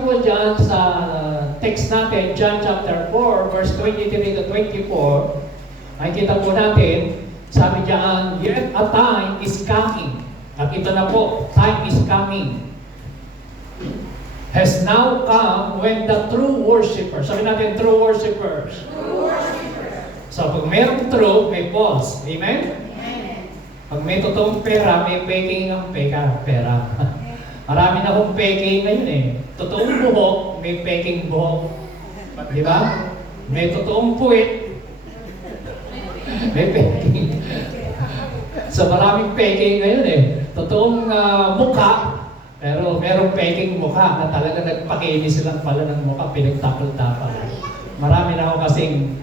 sabi po dyan sa text natin, John chapter 4, verse 23 to 24, makikita po natin, sabi dyan, yet a time is coming. At ito na po, time is coming. Has now come when the true worshipers, sabi natin, true worshipers. True worshipers. So, pag mayroong true, may false. Amen? Amen. Pag may totoong pera, may peking ang pera. Marami na akong peking ngayon eh. Totoong buhok, may peking buhok. Di ba? May totoong puwit, may peking. So maraming peking ngayon eh. Totoong mukha, pero merong peking mukha na talaga nagpakinis lang pala ng mukha, pinagtapal-tapal. Marami na ako kasing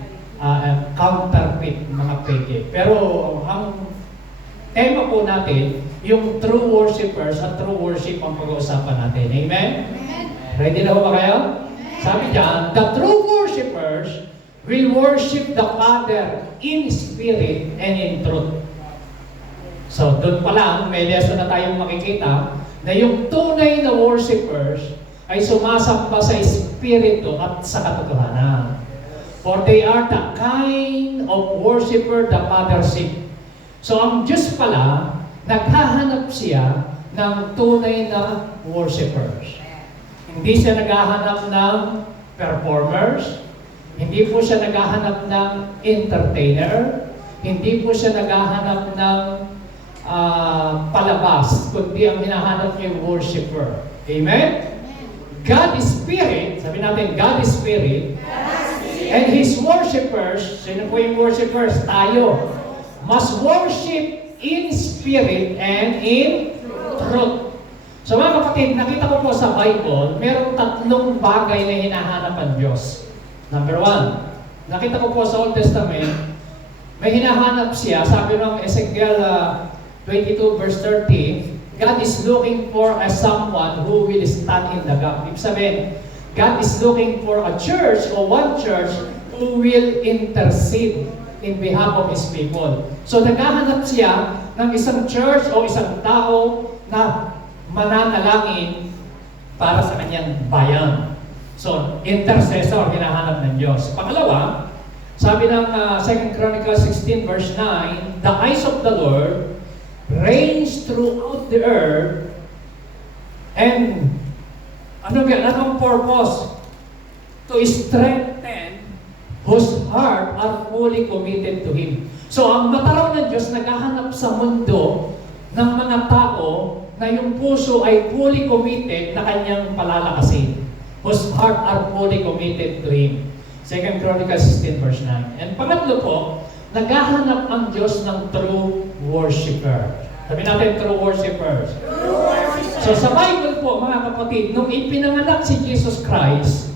counterfeit mga peke. Pero ang tema po natin, yung true worshipers at true worship ang pag-uusapan natin. Amen? Amen. Ready na ho ba kayo? Sabi dyan, the true worshipers will worship the Father in spirit and in truth. So, doon pa lang, may lesson na tayong makikita na yung tunay na worshipers ay sumasamba sa espiritu at sa katotohanan. For they are the kind of worshiper the Father seeks. So, ang Diyos pala, naghahanap siya ng tunay na worshipers. Hindi siya naghahanap ng performers, hindi po siya naghahanap ng entertainer, hindi po siya naghahanap ng palabas, kundi ang hinahanap niya yung worshiper. Amen? God is Spirit, sabi natin, God is Spirit, and His worshipers, sino po yung worshipers? Tayo. Must worship in spirit and in truth. So mga kapatid, nakita ko po sa Bible, merong tatlong bagay na hinahanap ang Diyos. Number one, nakita ko po sa Old Testament, may hinahanap siya, sabi ng Ezekiel 22 verse 30, God is looking for someone who will stand in the gap. Ibig sabihin, God is looking for a church or one church who will intercede in behalf of His people. So naghahanap siya ng isang church o isang tao na mananalangin para sa kanyang bayan. So, intercessor, hinahanap ng Diyos. Pangalawa, sabi ng 2 Chronicles 16 verse 9, the eyes of the Lord range throughout the earth and anong purpose? To strengthen whose heart are fully committed to Him. So, ang mata raw ng Diyos naghahanap sa mundo ng mga tao na yung puso ay fully committed na kanyang palalakasin. Whose heart are fully committed to Him. 2 Chronicles 16 verse 9. And pangatlo po, naghahanap ang Diyos ng true worshiper. Sabi natin, true worshipers. True worshipers. So sa Bible po, mga kapatid, nung ipinanganak si Jesus Christ,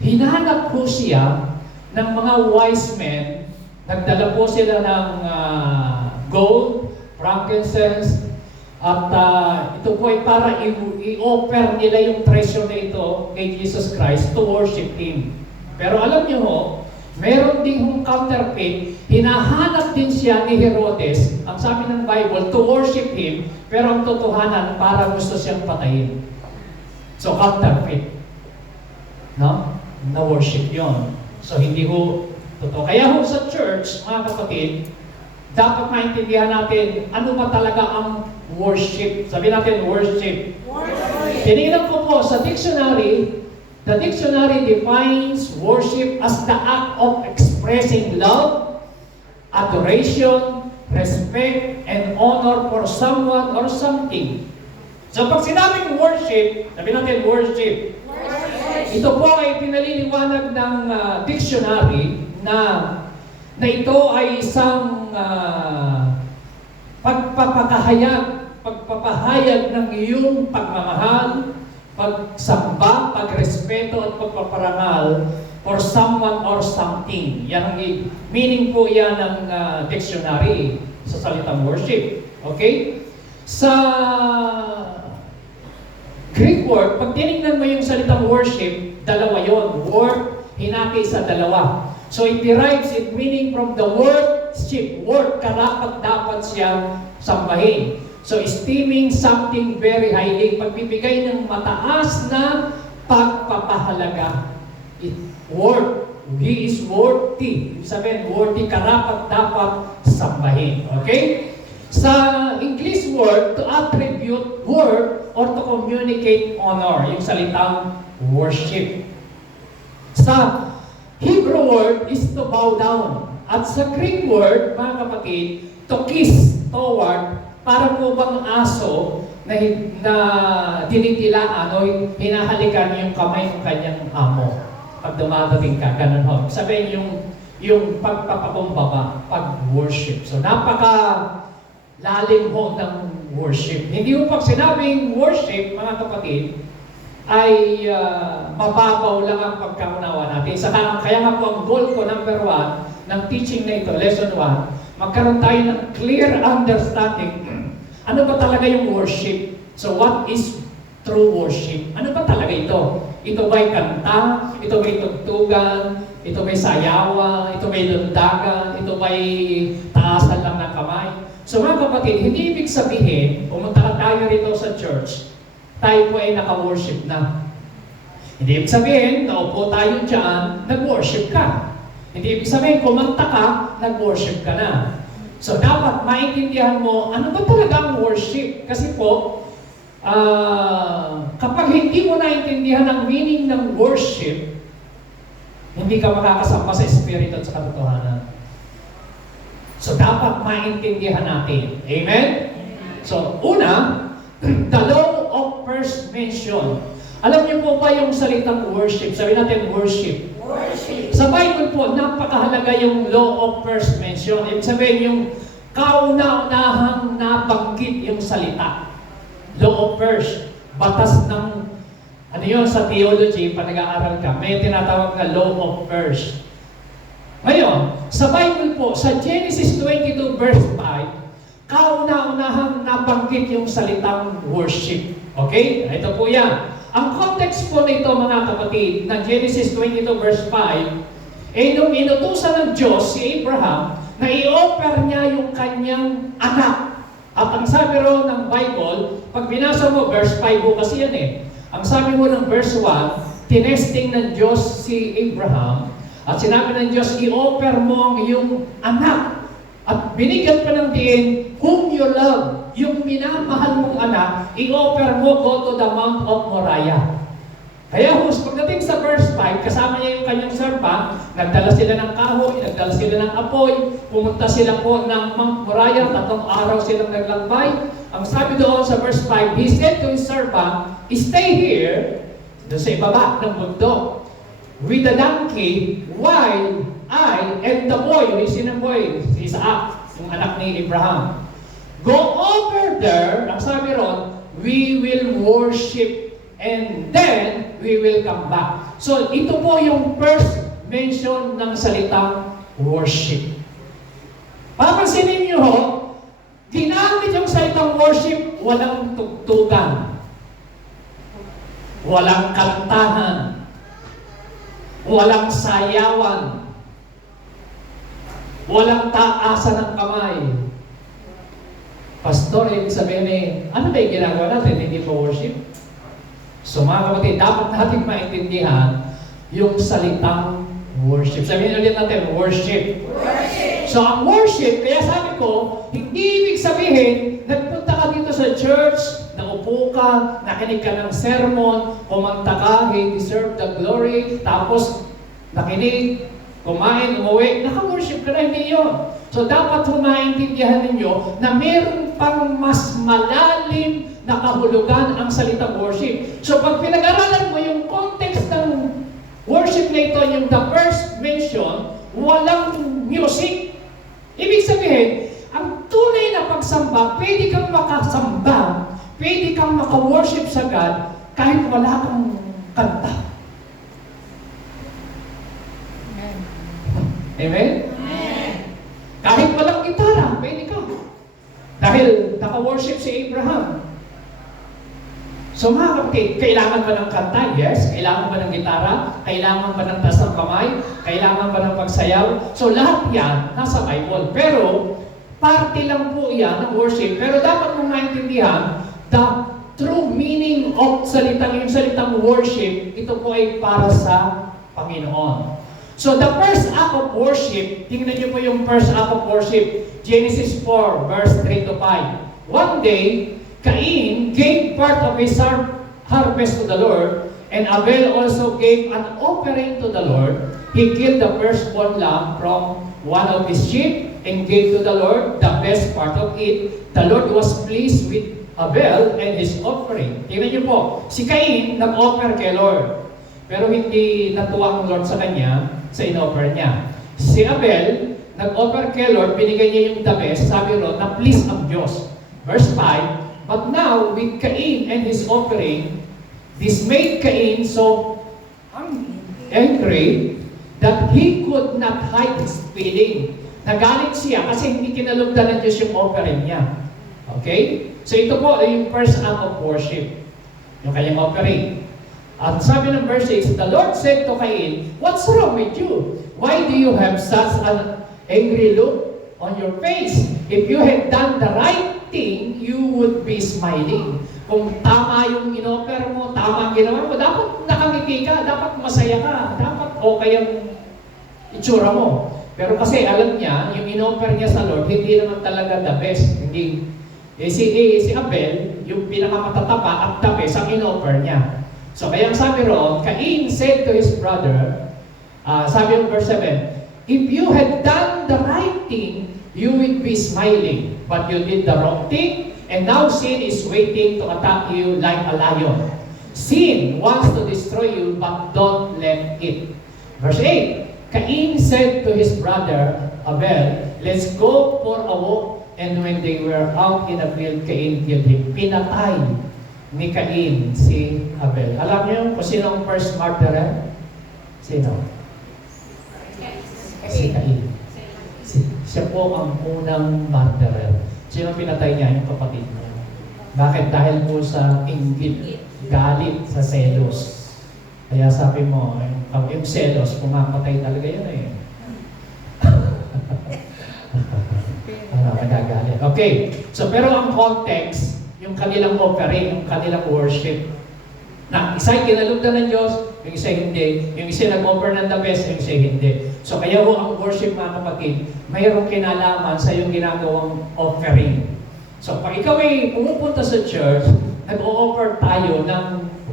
hinahanap po siya ng mga wise men. Nagdala po sila ng gold, frankincense, at ito po ay para i-offer nila yung treasure na ito kay Jesus Christ to worship Him. Pero alam niyo ho, meron ding hong counterfeit, hinahanap din siya ni Herodes, ang sabi ng Bible, to worship Him, pero ang totohanan, para gusto siyang patayin. So counterfeit. No? Na-worship yon. So hindi ho totoo. Kaya ho sa church, mga kapatid, dapat maintindihan natin ano ba talaga ang worship. Sabi natin, worship. Worship. Tinignan ko po sa dictionary, the dictionary defines worship as the act of expressing love, adoration, respect, and honor for someone or something. So pag sinabing worship, sabi natin worship. Ito po ay pinaliliwanag ng dictionary na ito ay isang pagpapahayag ng iyong pagmamahal, pagsamba, pagrespeto at pagpaparangal for someone or something. Yan ang meaning po yan ng dictionary sa salitang worship. Okay? Sa Greek word, pag tinignan mo yung salitang worship, dalawa yon. Word, hinati sa dalawa. So it derives its meaning from the word ship. Word, karapat dapat siyang sambahin. So esteeming something very highly, pagbibigay ng mataas na napakahalaga. He is worthy. Ibig sabihin, worthy, karapat-dapat sambahin. Okay? Sa English word, to attribute word or to communicate honor, yung salitang worship. Sa Hebrew word is to bow down. At sa Greek word, mga kapatid, to kiss toward, para po bang aso na tinitilaan o hinahalikan yung kamay ng kanyang amo. Pag dumadating ka, ganun ho. Sabihin yung pagpapakumbaba, pag-worship. So napaka-lalim ho ng worship. Hindi ho pag sinabing worship, mga kapatid, ay mababaw lang ang pagkaunawa natin. Kaya nga po ang goal ko, number 1, ng teaching na ito, lesson 1, magkaroon tayo ng clear understanding. Ano ba talaga yung worship? So what is true worship? Ano ba talaga ito? Ito ba'y kanta? Ito ba'y tugtugan? Ito ba'y sayawa? Ito ba'y lundagan? Ito ba'y taasan lang ng kamay? So mga kapatid, hindi ibig sabihin, pumunta tayo rito sa church, tayo po ay naka-worship na. Hindi ibig sabihin, naupo tayo dyan, nag-worship ka. Hindi ibig sabihin, kumanta ka, nag-worship ka na. So dapat maintindihan mo, ano ba talaga ang worship? Kasi po, kapag hindi mo naintindihan ang meaning ng worship, hindi ka makakasama sa Espiritu at sa katotohanan. So dapat maintindihan natin. Amen? So una, the law of first mention. Alam niyo po ba yung salitang worship? Sabi natin worship. Worship. Sa Bible po, napakahalaga yung law of first mention. Ibig sabihin yung kauna-unahang nabanggit yung salita. Law of first. Batas ng, ano yun, sa theology, pag nag-aaral ka, may tinatawag na law of first. Ngayon, sa Bible po, sa Genesis 22 verse 5, kauna-unahang nabanggit yung salitang worship. Okay? Ito po yan. Ang context po nito, mga kapatid, ng Genesis 22 verse 5, eh nung inutusan ng Diyos si Abraham na i-offer niya yung kanyang anak. At ang sabi ro ng Bible, pag binasa mo, verse 5 po kasi yan eh. Ang sabi mo ng verse 1, tinesting ng Diyos si Abraham at sinabi ng Diyos, i-offer mo ang iyong anak. At binigyan pa ng diin, whom you love, yung minamahal mong anak, i-offer mo, go to the Mount of Moriah. Kaya pagdating sa verse 5, kasama niya yung kanyang serpa, nagdala sila ng kahoy, nagdala sila ng apoy, pumunta sila po ng Mount Moriah, 3 araw silang naglakbay. Ang sabi doon sa verse 5, he said to his servant, stay here, doon sa ibaba ng bundok, with the donkey, while I and the boy, yung sino boy? Si Isaac, yung anak ni Abraham. Go over there, ang sabi ron, we will worship and then we will come back. So ito po yung first mention ng salitang worship. Papansinin niyo ho, ginamit yung salitang worship, walang tugtugan, walang kantahan, walang sayawan, walang taasan ng kamay. Pastor, ibig sabihin eh, ano ba yung ginagawa natin? Hindi pa worship? So mga kapatid, dapat natin maintindihan yung salitang worship. Sabihin ulit natin, worship. Worship. So ang worship, kaya sabi ko, hindi ibig sabihin, nagpunta ka dito sa church, naupo ka, nakinig ka ng sermon, kumanta ka, he deserve the glory, tapos nakinig, kumain, umuwi, naka-worship ka na, hindi yun. So dapat humaintindihan ninyo na meron pang mas malalim na kahulugan ang salitang worship. So pag pinag-aralan mo yung context ng worship na ito, yung the first mention, walang music. Ibig sabihin, ang tunay na pagsamba, pwede kang makasamba, pwede kang maka-worship sa God kahit wala kang kanta. Amen? Amen. Kahit walang gitara, pwede ka. Dahil naka-worship si Abraham. So mga kapatid, kailangan ba ng kanta? Yes. Kailangan ba ng gitara? Kailangan ba ng taas ng kamay? Kailangan ba ng pagsayaw? So lahat yan nasa Bible. Pero, parte lang po yan ng worship. Pero dapat mong maintindihan the true meaning yung salitang worship, ito po ay para sa Panginoon. So the first act of worship, tingnan niyo po yung first act of worship, Genesis 4, verse 3 to 5. One day, Cain gave part of his harvest to the Lord, and Abel also gave an offering to the Lord. He killed the firstborn lamb from one of his sheep and gave to the Lord the best part of it. The Lord was pleased with Abel and his offering. Tingnan niyo po, si Cain nag-offer kay Lord. Pero hindi natuwa ang Lord sa kanya, sa in-offer niya. Si Abel, nag-offer kay Lord, binigay niya yung the best, sabi Lord, na please ang Diyos. Verse 5, but now with Cain and his offering, this made Cain so angry that he could not hide his feeling. Nagalit siya kasi hindi kinalugdan ng Diyos yung offering niya. Okay? So ito po ay yung first act of worship. Yung kanyang offering. At sabi ng verse 6, the Lord said to Cain, what's wrong with you? Why do you have such an angry look on your face? If you had done the right thing, you would be smiling. Kung tama yung in-offer mo, tama ang ginawa mo, dapat nakangiti ka, dapat masaya ka, dapat okay ang itsura mo. Pero kasi alam niya, yung in-offer niya sa Lord, hindi naman talaga the best. Hindi. Si Abel, yung pinakamatatapa at the best ang in-offer niya. So kaya sabi roon, Cain said to his brother, sabi yung verse 7, if you had done the right thing, you would be smiling. But you did the wrong thing, and now sin is waiting to attack you like a lion. Sin wants to destroy you, but don't let it. Verse 8, Cain said to his brother Abel, let's go for a walk. And when they were out in the field, Cain killed him. Pinatay ni Cain si Abel. Alam niyo kung sino ang first martyr? Sino? Si Cain. Siya po ang unang martyr. Sino pinatay niya? Yung kapatid niya. Bakit? Dahil po sa inggit, galit, sa selos. Kaya sabi mo, yung selos, pumapatay talaga yun eh. Nagagalit. Okay. So, pero ang context, yung kanilang offering, yung kanilang worship, na isa ay kinalugdan ng Diyos, yung isa hindi. Yung isa nag-offer ng the best, yung isa hindi. So, kaya ho ang worship, mga kapatid, mayroong kinalaman sa yung ginagawang offering. So, pag ikaw ay pumupunta sa church, nag-o-offer tayo ng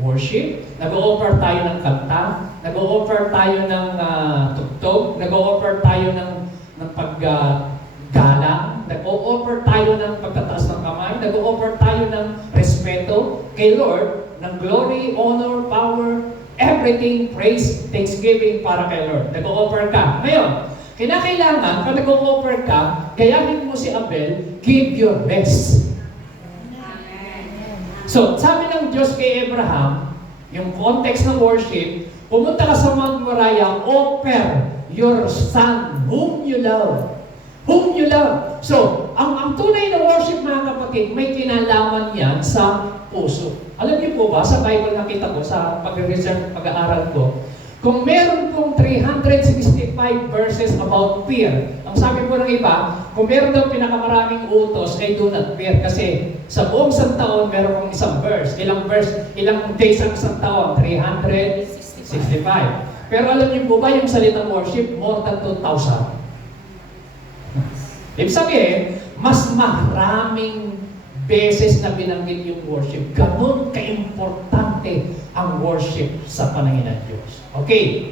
worship, nag-o-offer tayo ng kanta, nag-o-offer tayo ng tugtog, nag-o-offer tayo ng galang, nag-o-offer tayo ng pagtataas ng kamay, nag-o-offer tayo ng respeto kay Lord, ng glory, honor, power, everything, praise, thanksgiving para kay Lord. Nag-o-offer ka. Ngayon, kinakailangan, pag nag-o-offer ka, gayahin mo si Abel, give your best. So, sabi ng Diyos kay Abraham, yung context ng worship, pumunta ka sa Mount Moriah, offer your son, whom you love. Whom you love. So, ang tunay na worship, mga kapatid, may kinalaman yan sa puso. Alam niyo po ba, sa Bible nakita ko, sa pag-research, pag-aaral ko, kung meron pong 365 verses about fear, ang sabi po ng iba, kung meron daw pinakamaraming utos, ay do not fear. Kasi sa buong isang taon, meron pong isang verse. Ilang days ang isang taon? 365. Pero alam niyo po ba, yung salitang worship, more than 2,000. Ibig sabihin, mas maraming beses na binanggit yung worship. Ganun ka-importante ang worship sa paningin ng Diyos. Okay.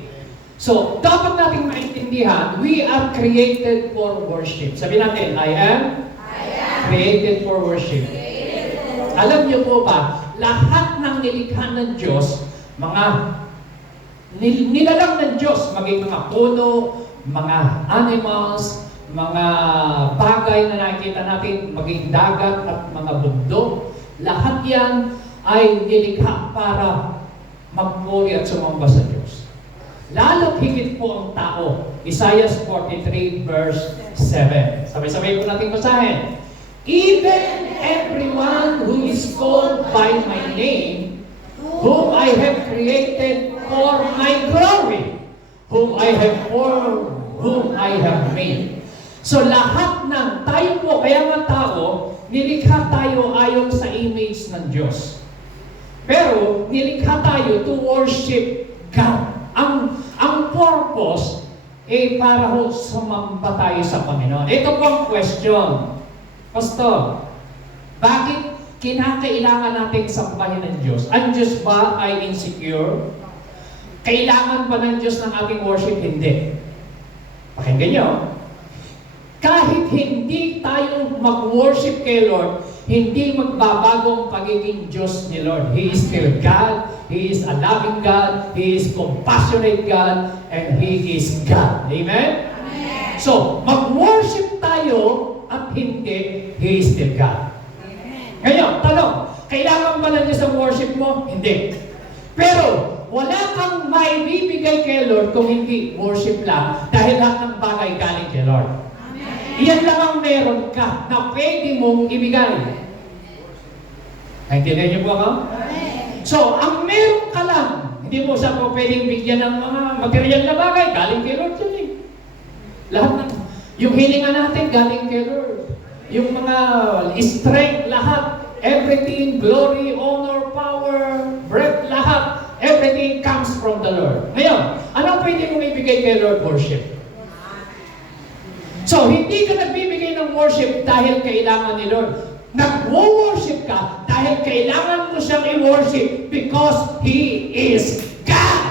So, dapat nating maintindihan, we are created for worship. Sabi natin, I am created for worship. Alam niyo po ba, lahat ng nilikha ng Diyos, mga nilalang ng Diyos, maging mga puno, mga animals, mga bagay na nakikita natin, maging dagat at mga bundok, lahat yan ay nilikha para magpuri at sumamba sa Diyos. Lalo higit po ang tao. Isaiah 43 verse 7. Sabay-sabay po natin basahin. Even everyone who is called by my name, whom I have created for my glory, whom I have made. So lahat ng tayo po, kaya nga tao, nilikha tayo ayon sa image ng Diyos. Pero nilikha tayo to worship God. Ang purpose para ho sumamba tayo sa Panginoon. Ito po ang question. Pastor, bakit kinakailangan nating sambahin ng Diyos? Ang Diyos ba ay insecure? Kailangan ba ng Diyos ng ating worship? Hindi. Pakinggan nyo. Kahit hindi tayo mag-worship kay Lord, hindi magbabagong pagiging Diyos ni Lord. He is still God. He is a loving God. He is compassionate God. And He is God. Amen? Amen. So, mag-worship tayo at hindi, He is still God. Amen. Ngayon, tanong, kailangan ba ng Diyos ang worship mo? Hindi. Pero, wala kang maibibigay kay Lord kung hindi worship lang dahil lahat ng bagay galing kay Lord. Iyan lang ang meron ka na pwede mong ibigay. Naintindihan niyo po ako? So, ang meron ka lang, hindi mo siya po pwedeng bigyan ng mga material na bagay, galing kay Lord yan eh. Lahat ng, yung hilingan natin galing kay Lord. Yung mga strength, lahat, everything, glory, honor, power, breath, lahat, everything comes from the Lord. Ngayon, ano pwede mong ibigay kay Lord? Worship. So, hindi ka nagbibigay ng worship dahil kailangan ni Lord. Nag-worship ka dahil kailangan mo siyang i-worship because He is God.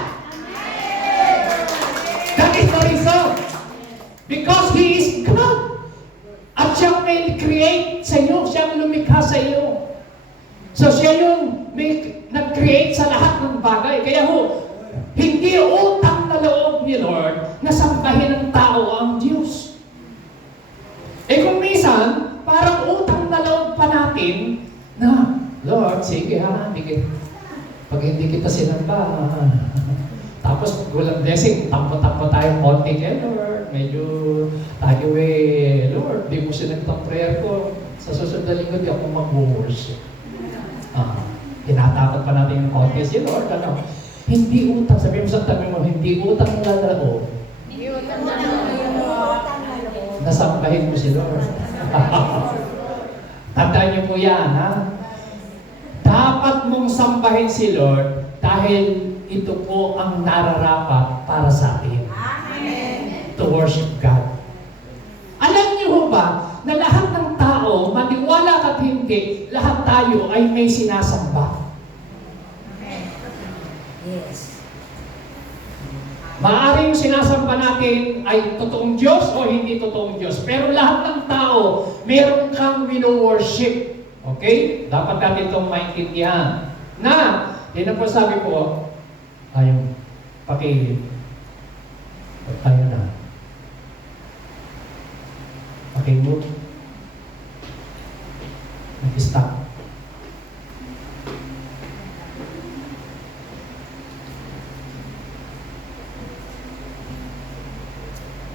That is the reason. Because He is God. At siyang may create sa iyo, siyang lumikha sa iyo. So, siya yung may nag-create sa lahat ng bagay. Kaya hindi utang na loob ni Lord na sambahin ng tao ang Diyos. Kung minsan, parang utang na loob pa natin na, Lord, sige pag hindi kita sinamba, tapos walang blessing, tampo-tampo tayo konti kay Lord. Medyo tayo Lord, di mo sinagtang prayer ko. Sa susunod na linggo, di ako mag-worship. Tinatakot pa natin yung konti si Lord. Hindi utang, sabi mo sa tabi mo, hindi utang na loob. Hindi utang na loob. Nasambahin mo si Lord. Tandaan niyo po yan, ha? Dapat mong sambahin si Lord dahil ito po ang nararapat para sa atin. Amen. To worship God. Alam niyo ho ba na lahat ng tao, maniwala at hindi, lahat tayo ay may sinasamba. Yes. Maaaring sinasamba natin ay totoong Diyos o hindi totoong Diyos. Pero lahat ng tao, meron kang wino-worship. Okay? Dapat natin itong maintindihan. Na, yun ang sabi ko, ayun, tayo na. Move. Mag-stop.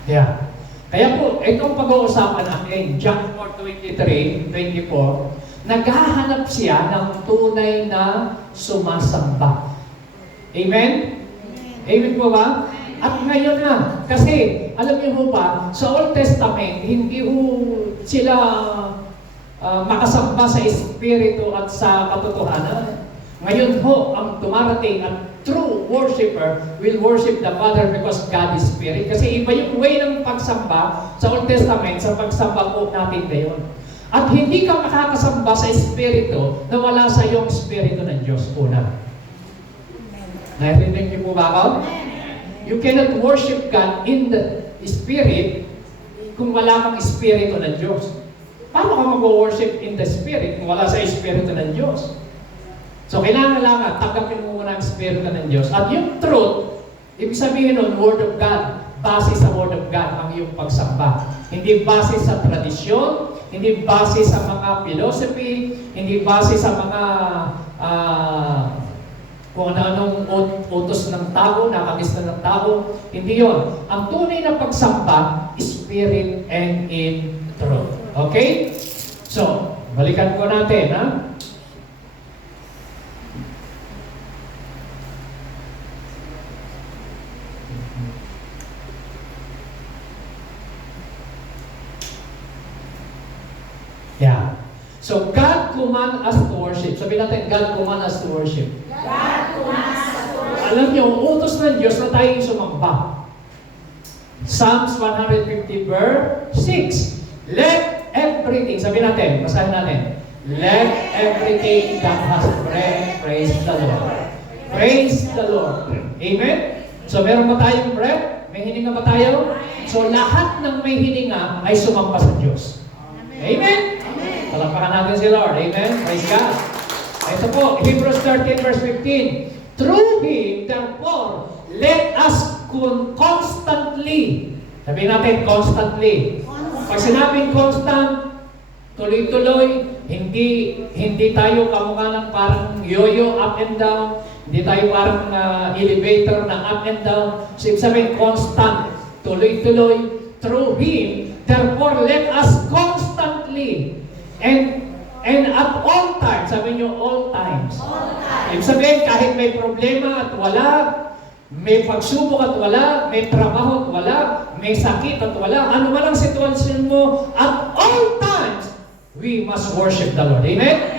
Yeah. Kaya po, itong pag-uusapan natin, John 4:23-24, naghahanap siya ng tunay na sumasamba. Amen? Amen po ba? At ngayon na, kasi alam niyo po ba, sa Old Testament, hindi po sila makasamba sa Espiritu at sa katotohanan. Ngayon ho, ang dumarating at true worshiper will worship the Father because God is Spirit. Kasi iba yung way ng pagsamba sa Old Testament sa pagsamba po natin ngayon. At hindi ka makakasamba sa Espiritu na wala sa iyong Espiritu ng Diyos. Una. Narinig niyo po ba ako? You cannot worship God in the Spirit kung wala kang Espiritu ng Diyos. Paano ka mag-worship in the Spirit kung wala sa Espiritu ng Diyos? So, kailangan tanggapin mo muna ang Espiritu ng Diyos. At yung truth, ibig sabihin nun, Word of God, base sa Word of God ang iyong pagsamba. Hindi base sa tradisyon, hindi base sa mga philosophy, hindi base sa mga kung ano-anong utos ng tao, nakagis ng tao. Hindi yon. Ang tunay na pagsamba, Spirit and in truth. Okay? So, balikan ko natin, ha? Yeah. So, God command us to worship. Sabihin natin, God command us to worship. God commands us to worship. Alam niyo, utos ng Diyos na tayo sumamba. Psalms 150 verse 6. Let everything, sabihin natin, basahin natin. Let everything that has breath praise the Lord. Praise the Lord. Amen? So, meron ba tayong breath? May hininga ba tayo? So, lahat ng may hininga ay sumamba sa Diyos. Amen? Palakpakan natin si Lord. Amen? Praise God. Ito po, Hebrews 13 verse 15. Through Him, therefore, let us constantly, sabihin natin, constantly. Pag sinabing constant, tuloy-tuloy, hindi tayo kamukha ng parang yo-yo, up and down. Hindi tayo parang elevator na up and down. So, ibig sabihin, constant, tuloy-tuloy, through Him. Therefore, let us constantly and at all times, sabi nyo, all times. Ibig sabihin, kahit may problema at wala, may pagsubok at wala, may trabaho at wala, may sakit at wala, ano man ang sitwasyon mo, at all times, we must worship the Lord. Amen?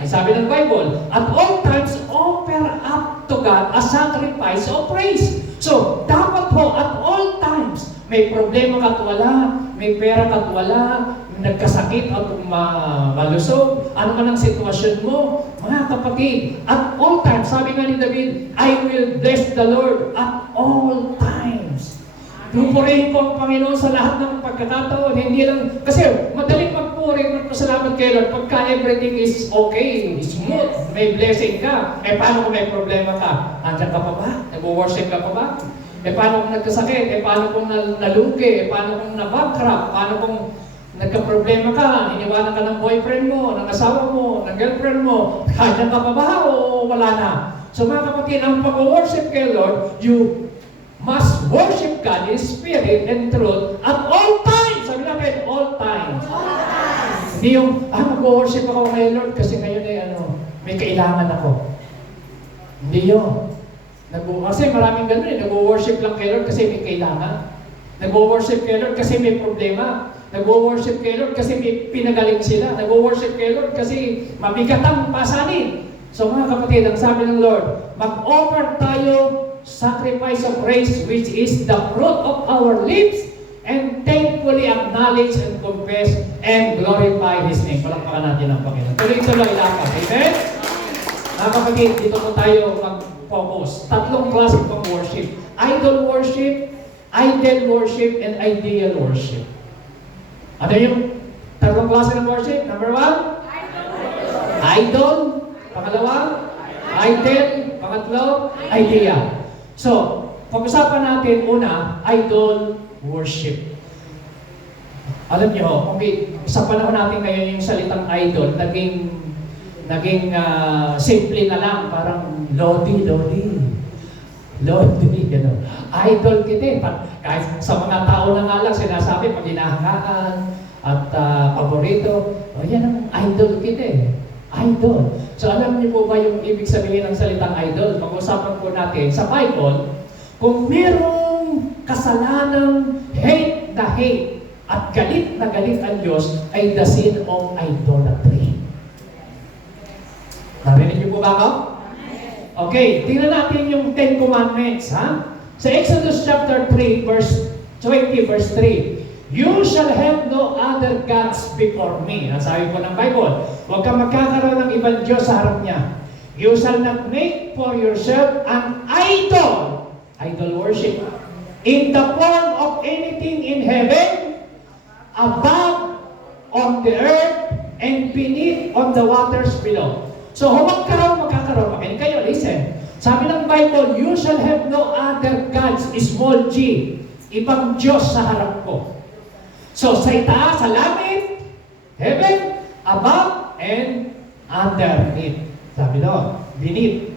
Ang sabi ng Bible, at all times, offer up to God a sacrifice of praise. So, dapat po, at all times, may problema ka at wala, may pera ka at wala, nagkasakit at malusog, ano man ang sitwasyon mo, mga kapatid, at all times, sabi nga ni David, I will bless the Lord at all times. Pupurihin ko ang Panginoon sa lahat ng pagkakataon, hindi lang, kasi madaling magpuri, magpasalamat kay Lord, pagka everything is okay, smooth, may blessing ka, paano kung may problema ka? Andiyan ka pa ba? Nag-worship ka pa ba? Paano kung nagkasakit? Paano kung nalugi? Paano kung nabankrupt? Paano kung nagka-problema ka, iniwanan ka ng boyfriend mo, ng asawa mo, ng girlfriend mo, kaya ka pa ba o wala na? So mga kapatid, ang pag-worship kay Lord, you must worship God in spirit and truth at all times. Sabi natin, all times. All times. Hindi yung, mag-worship ako kay Lord kasi ngayon may kailangan ako. Hindi yun. Kasi maraming ganun nag-worship lang kay Lord kasi may kailangan. Nag-worship kay Lord kasi may problema. Nag-worship kay Lord kasi may pinagaling sila. Nag-worship kay Lord kasi mabigat ang pasanin. So mga kapatid, ang sabi ng Lord, mag-offer tayo sacrifice of praise which is the fruit of our lips and thankfully acknowledge and confess and glorify His name. Palakpakan natin ang Panginoon. Tuloy-tuloy lakad. Amen? Mga kapatid, dito po tayo mag-focus. Tatlong klase pang worship. Idol worship, ideal worship, and ideal worship. Ano yung tatlong klase ng worship? Number one? Idol. Pangalawa? Idol. Pangatlo? Idea. So, pag-usapan natin una, idol worship. Alam niyo, sa panahon natin ngayon yung salitang idol, naging simple na lang, parang lodi, gano'n. Idol kita kahit sa mga tao na nga lang sinasabi, pag hinahangaan at paborito, yan ang idol kita Idol. So alam niyo po ba yung ibig sabihin ng salitang idol? Pag-usapan po natin sa Bible, kung merong kasalanang hate na hate at galit na galit ang Diyos, ay the sin of idolatry. Narinig niyo po ba ako? Okay, tingnan natin yung 10 Commandments, ha? Sa Exodus chapter 3, verse 20, verse 3, you shall have no other gods before me. Ang sabi po ng Bible, huwag kang magkakaroon ng ibang Diyos sa harap niya. You shall not make for yourself an idol, idol worship, in the form of anything in heaven, above, on the earth, and beneath on the waters below. So, huwag magkakaroon. Makinig kayo, listen. Sabi ng Bible, you shall have no other gods, small g, ibang Diyos sa harap ko. So, sa itaas, sa langit, heaven, above, and underneath. Sabi doon, beneath.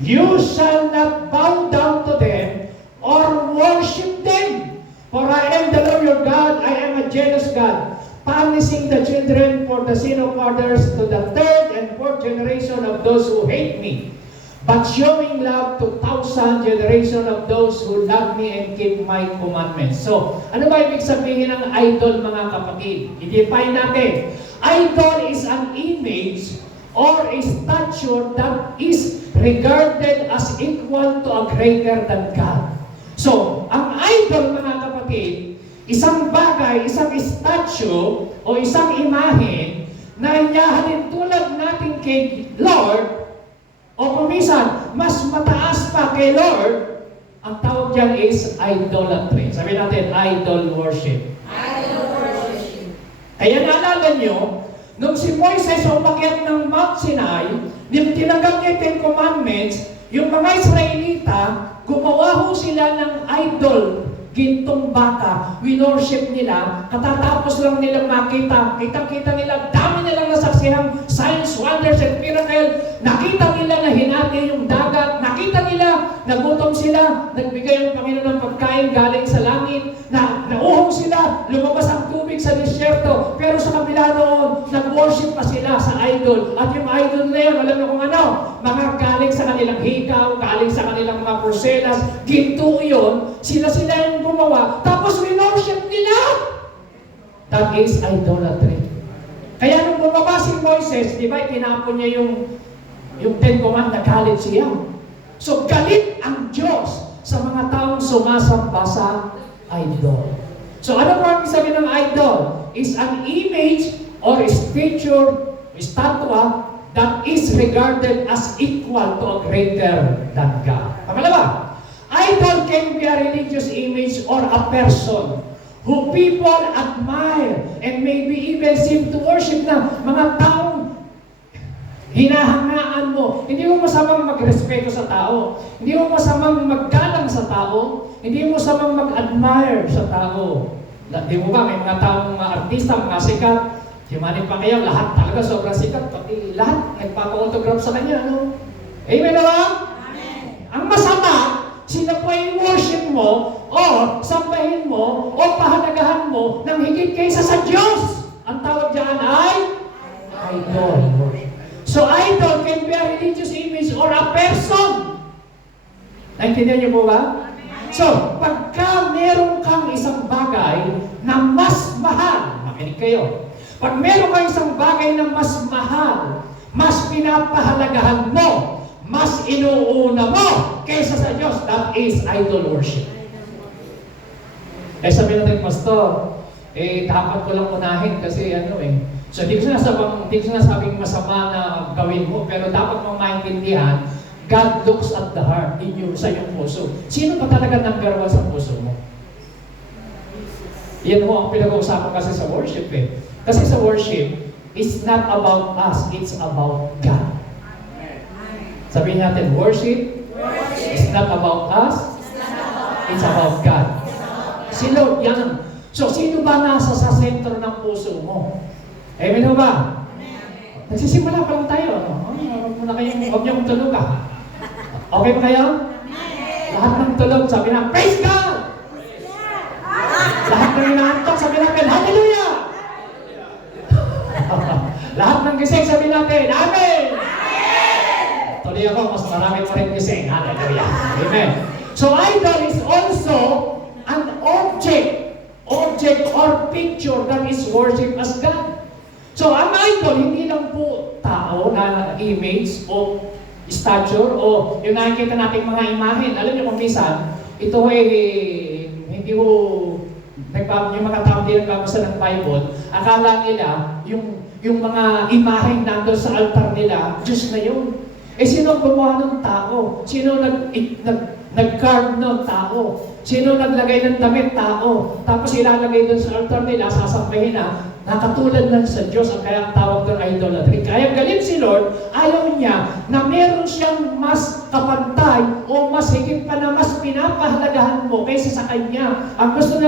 You shall not bow down to them or worship them. For I am the Lord your God, I am a jealous God, punishing the children for the sin of others to the third and fourth generation of those who hate me, but showing love to 1,000 generation of those who love me and keep my commandments. So, ano ba ibig sabihin ng idol, mga kapatid? I-define natin. Idol is an image or a statue that is regarded as equal to a greater than God. So, ang idol, mga kapatid, isang bagay, isang statue, o isang imahe na inyahalin tulad natin kay Lord, o kumisan, mas mataas pa kay Lord, ang tawag dyan is idolatry. Sabi natin, idol worship. Idol worship. Kaya naalala nyo, nung si Moises umakyat ng Mount Sinai, nung tinanggap niya yung Ten Commandments, yung mga Israelita, gumawa ho sila ng idol, gintong baka, winorship nila, katatapos lang nila makita, kitang-kita nila, dami nilang nasaksihang signs, wonders, and miracle, nakita nila na hinati yung dagat, nakita nila, nagutom sila, nagbigay yung Panginoon ng pagkain galing sa langit, nauhong sila, lumabas ang tubig sa disyerto, pero sa kabila noon, nag-worship pa sila sa idol, at yung idol na yun, alam mo kung ano, mga galing sa kanilang hikaw, galing sa kanilang mga porselas, ginto yun, sila yung gumawa, tapos winorship nila. That is idolatry. Kaya nung bumaba si Moises, di ba, tinapon niya yung Ten Commandments, nagalit siya. So, galit ang Diyos sa mga taong sumasamba sa idol. So, ano po ang sabihin ng idol? Is an image or a statue, statua that is regarded as equal to a greater than God. Pangalawa, idol can be a religious image or a person who people admire and maybe even seem to worship na mga taong hinahangaan mo. Hindi mo masamang magrespeto sa tao. Hindi mo masamang maggalang sa tao. Hindi mo masamang mag-admire sa tao. Di mo ba, may mga taong mga artista, mga sikat, Manny Pacquiao, lahat talaga sobrang sikat, pati lahat nagpapa-autograph sa kanya, no? Amen na ba? Amen. Ang masama, sila po ay worship mo, o sambahin mo, o pahalagahan mo, ng higit kaysa sa Diyos. Ang tawag dyan ay idol worship. So idol can be a religious image or a person. Naintindihan niyo po ba? So, pagka meron kang isang bagay na mas mahal, makinig kayo, pag meron kang isang bagay na mas mahal, mas pinapahalagahan mo, mas inuuna mo kaysa sa Diyos, that is idol worship. Sabi natin, Pastor, dapat ko lang unahin kasi So, hindi ko sinasabing masama na gawin mo, pero dapat mong maintindihan, God looks at the heart sa iyong puso. Sino ba talaga number one sa puso mo? Yan ho ang pinag-uusapan kasi sa worship Kasi sa worship, it's not about us, it's about God. Sabihin natin, worship is not about us, it's about God. Sino? Yan. So, sino ba nasa sa sentro ng puso mo? Amen o ba? Nagsisimula pa lang tayo. Huwag niyong tulog Okay ba kayo? Lahat ng tulog, sabi na, praise God! Lahat ng inaantok, sabi natin, hallelujah! Lahat ng gising, sabi natin, amen! Tuloy ako, mas marami pa rin gising. Hallelujah! Amen! So, idol is also an object or picture that is worshipped as God. So, ang idol, hindi lang po tao na image o stature o yung nakikita nating mga imahen. Alam niyo kung minsan, ito hindi ho, yung mga tao hindi nagbabasa ng Bible, akala nila yung mga imahen nandun sa altar nila, Diyos na yun. Sino gumawa ng tao? Sino nag-carve ng tao? Sino naglagay ng damit? Tao. Tapos ilalagay dun sa altar nila, sasambahin na katulad lang sa Diyos ang kaya ang tawag doon idolatry. Kaya galit si Lord, ayaw niya na meron siyang mas kapantay o mas higit pa na mas pinapahalagahan mo kaysa sa Kanya. Ang gusto na